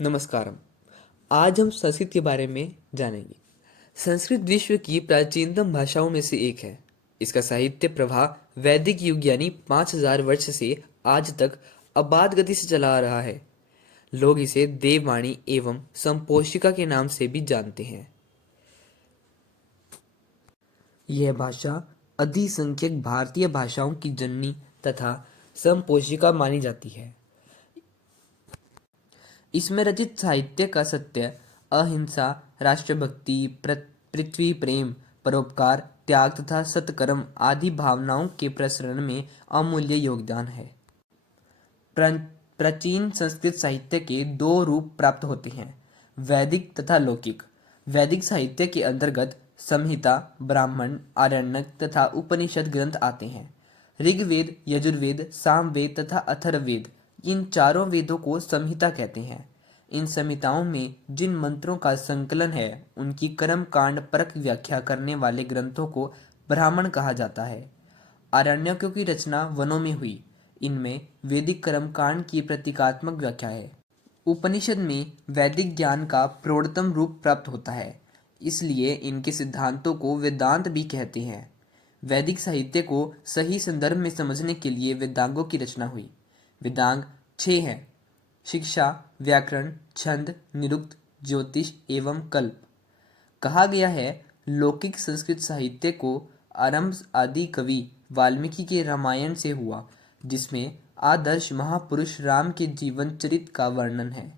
नमस्कारम। आज हम संस्कृत के बारे में जानेंगे। संस्कृत विश्व की प्राचीनतम भाषाओं में से एक है। इसका साहित्य प्रवाह वैदिक युग यानी 5000 वर्ष से आज तक अबाध गति से चला आ रहा है। लोग इसे देववाणी एवं संपोषिका के नाम से भी जानते हैं। यह भाषा अधिसंख्यक भारतीय भाषाओं की जननी तथा संपोषिका मानी जाती है। इसमें रचित साहित्य का सत्य, अहिंसा, राष्ट्रभक्ति, पृथ्वी प्रेम, परोपकार, त्याग तथा सत्कर्म आदि भावनाओं के प्रसरण में अमूल्य योगदान है। प्राचीन संस्कृत साहित्य के दो रूप प्राप्त होते हैं, वैदिक तथा लौकिक। वैदिक साहित्य के अंतर्गत संहिता, ब्राह्मण, आरण्यक तथा उपनिषद ग्रंथ आते हैं। ऋग्वेद, यजुर्वेद, सामवेद तथा अथर्ववेद, इन चारों वेदों को संहिता कहते हैं। इन संहिताओं में जिन मंत्रों का संकलन है उनकी कर्म कांड परक व्याख्या करने वाले ग्रंथों को ब्राह्मण कहा जाता है। आरण्यकों की रचना वनों में हुई। इनमें वैदिक कर्म कांड की प्रतीकात्मक व्याख्या है। उपनिषद में वैदिक ज्ञान का प्रौढ़तम रूप प्राप्त होता है, इसलिए इनके सिद्धांतों को वेदांत भी कहते हैं। वैदिक साहित्य को सही संदर्भ में समझने के लिए वेदांगों की रचना हुई। वेदांग 6 हैं: शिक्षा, व्याकरण, छंद, निरुक्त, ज्योतिष एवं कल्प। कहा गया है लौकिक संस्कृत साहित्य को आरंभ आदि कवि वाल्मीकि के रामायण से हुआ, जिसमें आदर्श महापुरुष राम के जीवन चरित का वर्णन है।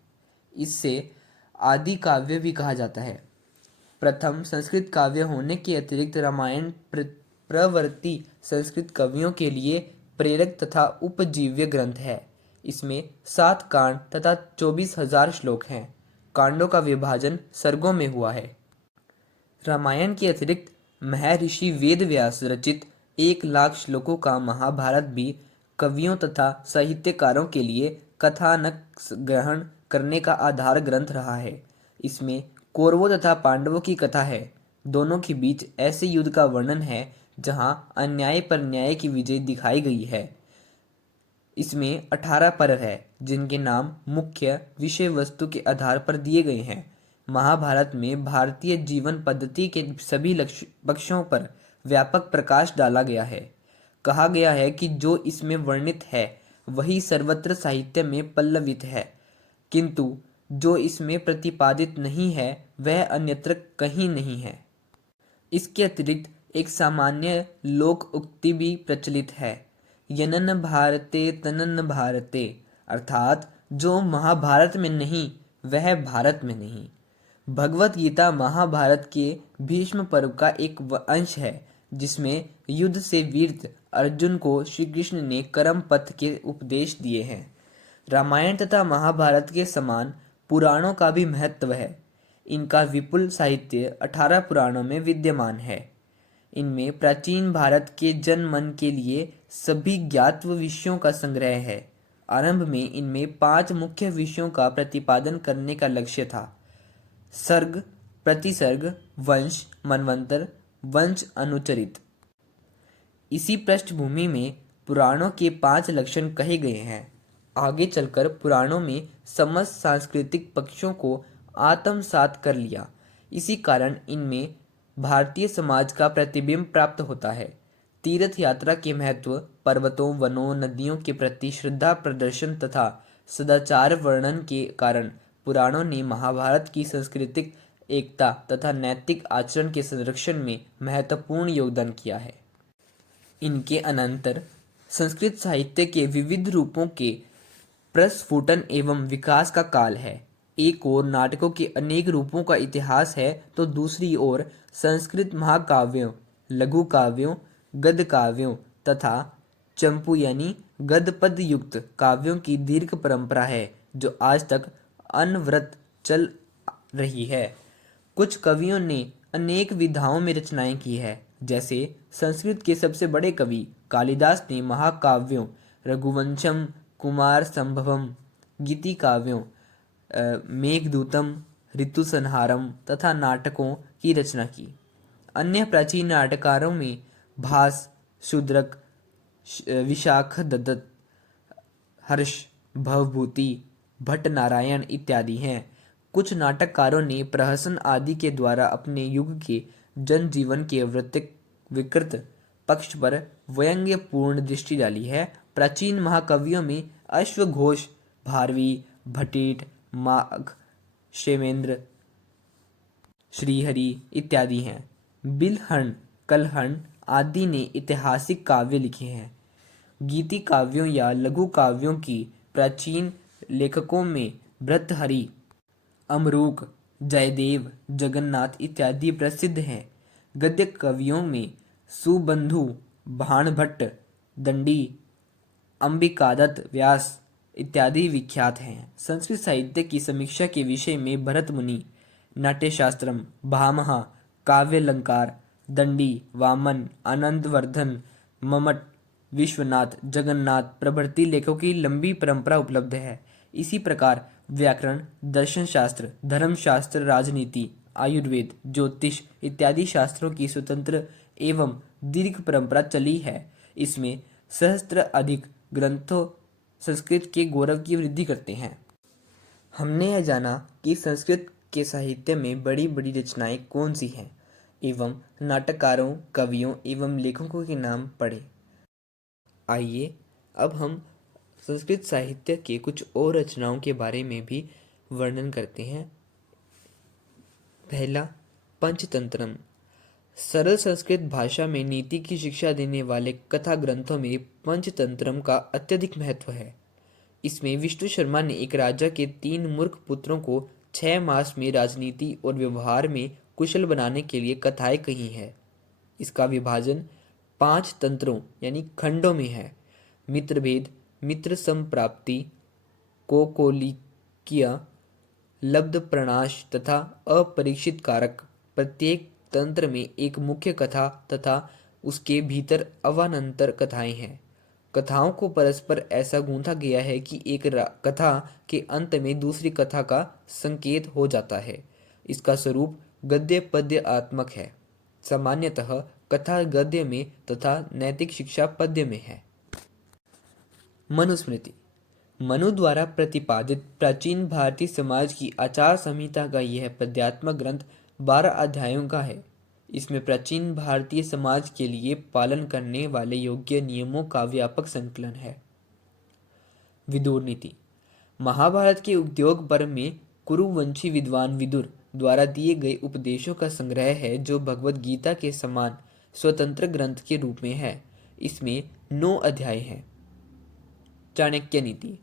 इससे आदि काव्य भी कहा जाता है। प्रथम संस्कृत काव्य होने के अतिरिक्त रामायण प्रवर्ती संस्कृत कवियों के लिए प्रेरक तथा उपजीव्य ग्रंथ है। इसमें 7 कांड तथा 24,000 श्लोक हैं। कांडों का विभाजन सर्गों में हुआ है। रामायण के अतिरिक्त महर्षि वेदव्यास रचित 1,00,000 श्लोकों का महाभारत भी कवियों तथा साहित्यकारों के लिए कथानक ग्रहण करने का आधार ग्रंथ रहा है। इसमें कौरवों तथा पांडवों की कथा है। दोनों के बीच ऐसे युद्ध का वर्णन है जहां अन्याय पर न्याय की विजय दिखाई गई है। इसमें 18 पर्व है जिनके नाम मुख्य विषय वस्तु के आधार पर दिए गए हैं। महाभारत में भारतीय जीवन पद्धति के सभी पक्षों पर व्यापक प्रकाश डाला गया है। कहा गया है कि जो इसमें वर्णित है वही सर्वत्र साहित्य में पल्लवित है, किंतु जो इसमें प्रतिपादित नहीं है वह अन्यत्र कहीं नहीं है। इसके अतिरिक्त एक सामान्य लोक उक्ति भी प्रचलित है, यनन भारते तनन भारते, अर्थात जो महाभारत में नहीं वह भारत में नहीं। भगवत गीता महाभारत के भीष्म पर्व का एक अंश है, जिसमें युद्ध से वीर अर्जुन को श्री कृष्ण ने कर्म पथ के उपदेश दिए हैं। रामायण तथा महाभारत के समान पुराणों का भी महत्व है। इनका विपुल साहित्य 18 पुराणों में विद्यमान है। इनमें प्राचीन भारत के जनमन के लिए सभी ज्ञातव्य विषयों का संग्रह है। आरंभ में इनमें 5 मुख्य विषयों का प्रतिपादन करने का लक्ष्य था: सर्ग, प्रतिसर्ग, वंश, मनवंतर, वंश अनुचरित। इसी पृष्ठभूमि में पुराणों के 5 लक्षण कहे गए हैं। आगे चलकर पुराणों में समस्त सांस्कृतिक पक्षों को आत्मसात कर लिया। इसी कारण इनमें भारतीय समाज का प्रतिबिंब प्राप्त होता है। तीर्थ यात्रा के महत्व, पर्वतों, वनों, नदियों के प्रति श्रद्धा प्रदर्शन तथा सदाचार वर्णन के कारण पुराणों ने महाभारत की सांस्कृतिक एकता तथा नैतिक आचरण के संरक्षण में महत्वपूर्ण योगदान किया है। इनके अनंतर संस्कृत साहित्य के विविध रूपों के प्रस्फुटन एवं विकास का काल है। एक ओर नाटकों के अनेक रूपों का इतिहास है तो दूसरी ओर संस्कृत महाकाव्यों, लघु काव्यों, गद्य काव्यों तथा चंपू यानी गद्यपद युक्त काव्यों की दीर्घ परंपरा है, जो आज तक अनवरत चल रही है। कुछ कवियों ने अनेक विधाओं में रचनाएं की है, जैसे संस्कृत के सबसे बड़े कवि कालिदास ने महाकाव्यों रघुवंशम, कुमार संभवम, गीति काव्यों, मेघदूतम, ऋतुसंहारम तथा नाटकों की रचना की। अन्य प्राचीन नाटककारों में भास, शूद्रक, विशाखदत्त, हर्ष, भवभूति, भट्ट नारायण इत्यादि हैं। कुछ नाटककारों ने प्रहसन आदि के द्वारा अपने युग के जनजीवन के विकृत पक्ष पर व्यंग्यपूर्ण दृष्टि डाली है। प्राचीन महाकवियों में अश्वघोष, भारवी, भट्टिट, माघ, क्षेमेंद्र, श्रीहरि इत्यादि हैं। बिलहण, कलहण आदि ने ऐतिहासिक काव्य लिखे हैं। गीति काव्यों या लघु काव्यों की प्राचीन लेखकों में भर्तृहरि, अमरूक, जयदेव, जगन्नाथ इत्यादि प्रसिद्ध हैं। गद्य कवियों में सुबंधु, भाणभट्ट, दंडी, अंबिकादत्त, व्यास इत्यादि विख्यात हैं। संस्कृत साहित्य की समीक्षा के विषय में भरत मुनि, नाट्यशास्त्रम, भामह, काव्यालंकार, दंडी, वामन, आनंदवर्धन, मम्मट, विश्वनाथ, जगन्नाथ प्रभृति लेखकों की लंबी परंपरा उपलब्ध है। इसी प्रकार व्याकरण, दर्शनशास्त्र, धर्मशास्त्र, राजनीति, आयुर्वेद, ज्योतिष इत्यादि शास्त्रों की स्वतंत्र एवं दीर्घ परंपरा चली है। इसमें सहस्त्र अधिक ग्रंथों संस्कृत के गौरव की वृद्धि करते हैं। हमने यह जाना कि संस्कृत के साहित्य में बड़ी बड़ी रचनाएं कौन सी हैं एवं नाटककारों, कवियों एवं लेखकों के नाम पढ़े। आइए अब हम संस्कृत साहित्य के कुछ और रचनाओं के बारे में भी वर्णन करते हैं। पहला, पंचतंत्रम। सरल संस्कृत भाषा में नीति की शिक्षा देने वाले कथा ग्रंथों में पंचतंत्रम का अत्यधिक महत्व है। इसमें विष्णु शर्मा ने एक राजा के 3 मूर्ख पुत्रों को 6 मास में राजनीति और व्यवहार में कुशल बनाने के लिए कथाएं कही है। इसका विभाजन 5 तंत्रों यानी खंडों में है। मित्रभेद, मित्र संप्राप्ति, कोकोलिकिया, लब्ध प्रणाश तथा अपरीक्षित कारक। प्रत्येक तंत्र में एक मुख्य कथा तथा उसके भीतर अवानंतर कथाएं हैं। कथाओं को परस्पर ऐसा गूंथा गया है कि एक कथा के अंत में दूसरी कथा का संकेत हो जाता है। इसका स्वरूप गद्य पद्य आत्मक है। सामान्यतः कथा गद्य में तथा नैतिक शिक्षा पद्य में है। मनुस्मृति। मनु द्वारा प्रतिपादित प्राचीन भारतीय समाज की आचार संहिता का यह पद्यात्मक ग्रंथ 12 अध्यायों का है। इसमें प्राचीन भारतीय समाज के लिए पालन करने वाले योग्य नियमों का व्यापक संकलन है। विदुर नीति। महाभारत के उद्योग पर्व में कुरुवंशी विद्वान विदुर द्वारा दिए गए उपदेशों का संग्रह है, जो भगवद गीता के समान स्वतंत्र ग्रंथ के रूप में है। इसमें 9 अध्याय हैं। चाणक्य नीति।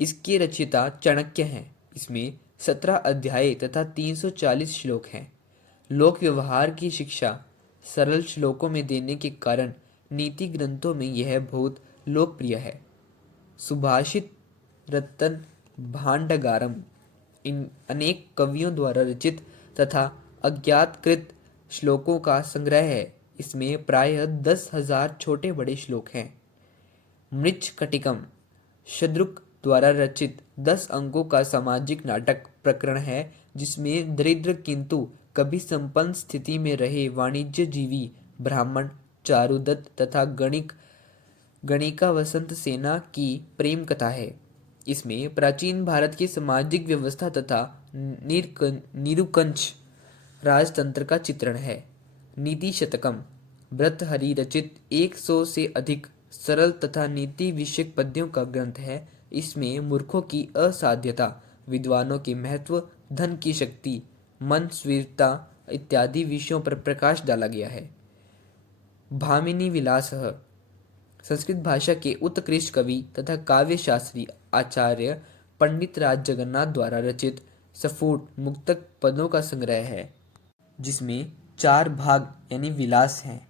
इसके रचयिता चाणक्य हैं। इसमें 17 अध्याय तथा 340 श्लोक हैं। लोक व्यवहार की शिक्षा सरल श्लोकों में देने के कारण नीति ग्रंथों में यह बहुत लोकप्रिय है। सुभाषित, रत्न भांडागारम इन अनेक कवियों द्वारा रचित तथा अज्ञातकृत श्लोकों का संग्रह है। इसमें प्रायः 10,000 छोटे बड़े श्लोक हैं। मृच्छकटिकम शद्रुक द्वारा रचित 10 अंकों का सामाजिक नाटक प्रकरण है, जिसमें दरिद्र किंतु कभी संपन्न स्थिति में रहे वाणिज्यजीवी ब्राह्मण चारुदत्त तथा गणिका वसंत सेना की प्रेम कथा है। इसमें प्राचीन भारत की सामाजिक व्यवस्था तथा निरुकंश राजतंत्र का चित्रण है। नीति शतकम भर्तृहरि रचित 100 से अधिक सरल तथा नीति विषयक पद्यों का ग्रंथ है। इसमें मूर्खों की असाध्यता, विद्वानों के महत्व, धन की शक्ति, मन स्वीरता इत्यादि विषयों पर प्रकाश डाला गया है। भामिनी विलासः संस्कृत भाषा के उत्कृष्ट कवि तथा काव्य शास्त्री आचार्य पंडित राज जगन्नाथ द्वारा रचित स्फुट मुक्तक पदों का संग्रह है, जिसमें 4 भाग यानी विलास हैं।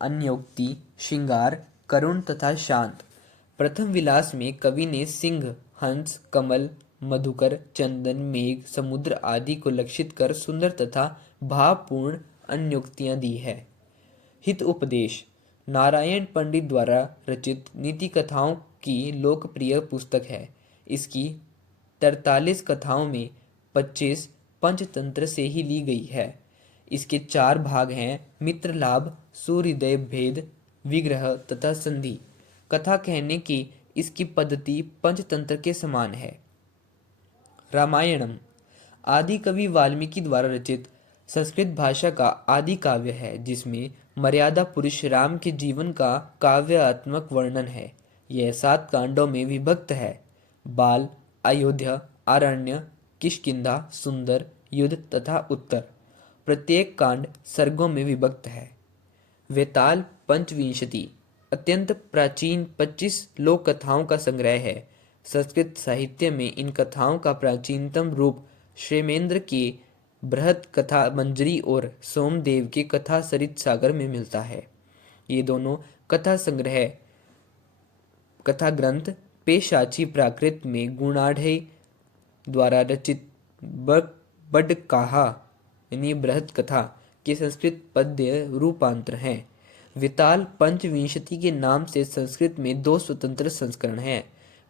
अन्योक्ति, श्रृंगार, करुण तथा शांत। प्रथम विलास में कवि ने सिंह, हंस, कमल, मधुकर, चंदन, मेघ, समुद्र आदि को लक्षित कर सुंदर तथा भावपूर्ण अन्योक्तियां दी है। हित उपदेश नारायण पंडित द्वारा रचित नीति कथाओं की लोकप्रिय पुस्तक है। इसकी 43 कथाओं में 25 पंचतंत्र से ही ली गई है। इसके 4 भाग हैं: मित्र लाभ, सूर्योदय भेद, विग्रह तथा संधि। कथा कहने की इसकी पद्धति पंचतंत्र के समान है। रामायणम आदि कवि वाल्मीकि द्वारा रचित संस्कृत भाषा का आदि काव्य है, जिसमें मर्यादा पुरुष राम के जीवन का काव्यात्मक वर्णन है। यह 7 कांडों में विभक्त है: बाल, अयोध्या, आरण्य, किष्किंधा, सुंदर, युद्ध तथा उत्तर। प्रत्येक कांड सर्गों में विभक्त है। वेताल पंचविंशति अत्यंत प्राचीन 25 लोक कथाओं का संग्रह है। संस्कृत साहित्य में इन कथाओं का प्राचीनतम रूप क्षेमेंद्र की बृहत कथा मंजरी और सोमदेव के कथा सरित सागर में मिलता है। ये दोनों कथा संग्रह कथा ग्रंथ पेशाची प्राकृत में गुणाढ़े द्वारा रचित बडकाहा यानी बृहत कथा के संस्कृत पद्य रूपांतर हैं। विताल पंचविंशति के नाम से संस्कृत में 2 स्वतंत्र संस्करण हैं।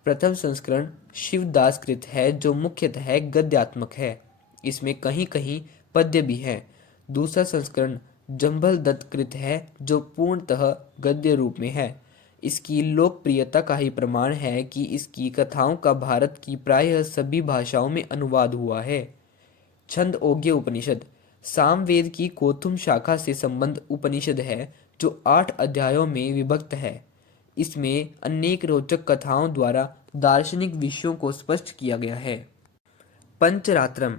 प्रथम संस्करण शिवदासकृत है, जो मुख्यतः गद्यात्मक है। इसमें कहीं कहीं पद्य भी है। दूसरा संस्करण जंभल दत्तकृत है, जो पूर्णतः गद्य रूप में है। इसकी लोकप्रियता का ही प्रमाण है कि इसकी कथाओं का भारत की प्रायः सभी भाषाओं में अनुवाद हुआ है। छंदोग्य उपनिषद सामवेद की कोथुम शाखा से संबंध उपनिषद है, जो 8 अध्यायों में विभक्त है। इसमें अनेक रोचक कथाओं द्वारा दार्शनिक विषयों को स्पष्ट किया गया है। पंचरात्रम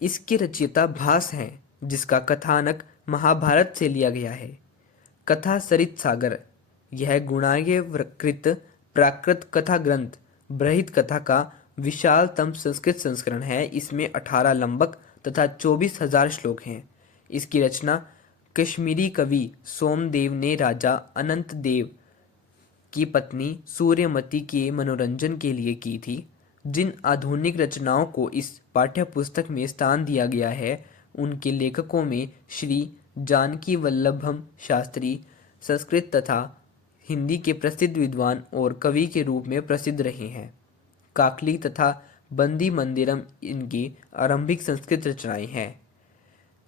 इसके रचयिता भास हैं, जिसका कथानक महाभारत से लिया गया है। कथा सरित सागर यह गुणाढ़कृत प्राकृत कथा ग्रंथ बृहत कथा का विशालतम संस्कृत संस्करण है। इसमें 18 लंबक तथा 24,000 श्लोक हैं। इसकी रचना कश्मीरी कवि सोमदेव ने राजा अनंत देव की पत्नी सूर्यमती के मनोरंजन के लिए की थी। जिन आधुनिक रचनाओं को इस पाठ्यपुस्तक में स्थान दिया गया है, उनके लेखकों में श्री जानकी वल्लभम शास्त्री संस्कृत तथा हिंदी के प्रसिद्ध विद्वान और कवि के रूप में प्रसिद्ध रहे हैं। काकली तथा बंदी मंदिरम इनकी आरंभिक संस्कृत रचनाएं हैं।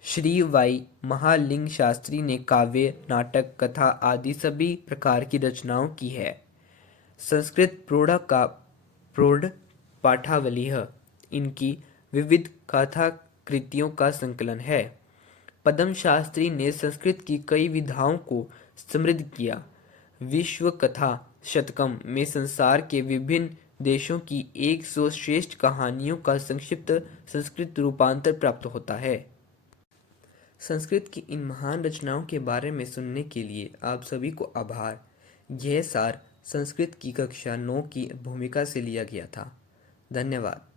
श्री वाई महालिंग शास्त्री ने काव्य, नाटक, कथा आदि सभी प्रकार की रचनाओं की है। संस्कृत प्रौढ़ पाठावली इनकी विविध कथा कृतियों का संकलन है। पद्म शास्त्री ने संस्कृत की कई विधाओं को समृद्ध किया। विश्व कथा शतकम में संसार के विभिन्न देशों की 100 श्रेष्ठ कहानियों का संक्षिप्त संस्कृत रूपांतर प्राप्त होता है। संस्कृत की इन महान रचनाओं के बारे में सुनने के लिए आप सभी को आभार। यह सार संस्कृत की कक्षा 9 की भूमिका से लिया गया था। धन्यवाद।